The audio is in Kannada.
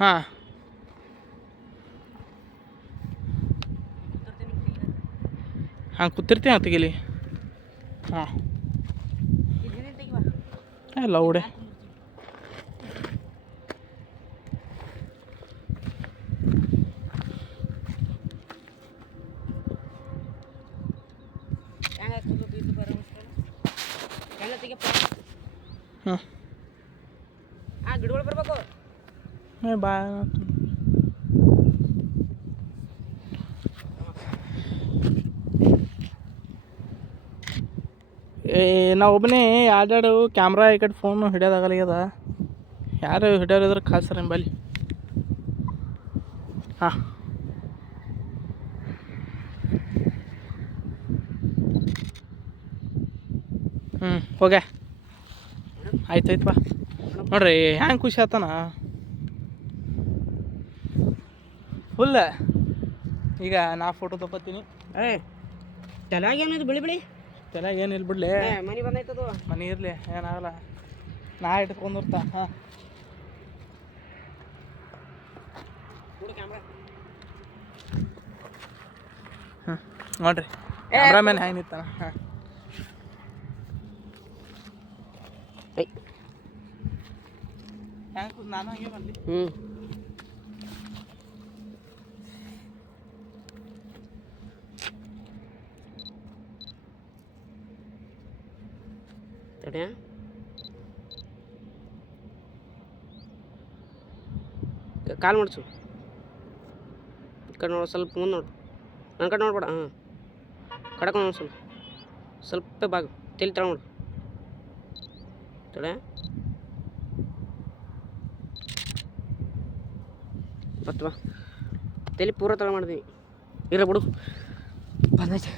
ಹಾಂ ಹಾಂ ಕೂತಿರ್ತೀನಿ ಅಂತ ತೆಗಿಲಿ. ಹಾಂ ಎಲ್ಲ ಉಡೆ ಹಾಂ ಗಿಡಗಳು ಬರ್ಬೇಕು. ಬಾ ನಾ ಒಬ್ಬನೇ ಎರಡೆರಡು ಕ್ಯಾಮ್ರಾ ಈ ಕಡೆ ಫೋನು ಹಿಡಿಯೋದಾಗಲ್ಲಾಗ್ಯದ. ಯಾರು ಹಿಡಿಯೋರಿದ್ರೆ ಕಳ್ಸ್ರಿ ನಿಂಬಲ್ಲಿ. ಹಾಂ ಹೋಗ್ಯಾ ಆಯ್ತು ಬಾ ನೋಡ್ರಿ ಹ್ಯಾಂಗೆ ಖುಷಿ ಆತನ ಫುಲ್. ಈಗ ನಾ ಫೋಟೋ ತಗೋತೀನಿ. ತಲೆಯಾಗ ಏನಿದು ಬಿಳಿ ಬಿಳಿ ತಲೆಯಾಗ ಏನಿಲ್ಲ ಬಿಡ್ಲಿ, ಮನೆ ಬಂದೈತದು. ಮನೆ ಇರಲಿ ಏನಾಗಲ್ಲ, ನಾ ಇಟ್ಕೊಂಡಿರ್ತಾ. ಹಾಂ ಹಾಂ ನೋಡ್ರಿ ಕ್ಯಾಮ್ರಾಮ್ಯಾನ್ ಹ್ಯಾಂಗೆ ನಿಂತಾನ. ಹಾಂ ಹ್ಯಾಂಗೆ ನಾನು ಹಂಗೆ ಬರಲಿ. ತಡಿಯ ಕಾಲು ಮಾಡಿಸು. ಈ ಕಡೆ ನೋಡು, ಸ್ವಲ್ಪ ಮುಂದೆ ನೋಡು, ನನ್ನ ಕಡೆ ನೋಡ್ಬೇಡ. ಹಾಂ ಕಡಕ ನೋಡು, ಸ್ವಲ್ಪ ಬಾಗು, ತಲೆ ತಳ ನೋಡು. ತಡೆ ಬತ್ತು ಬಾ, ತಲೆ ಪೂರ ತಳ ಮಾಡಿದ್ವಿ. ಇರ ಬಿಡು ಬಂದೈತೆ.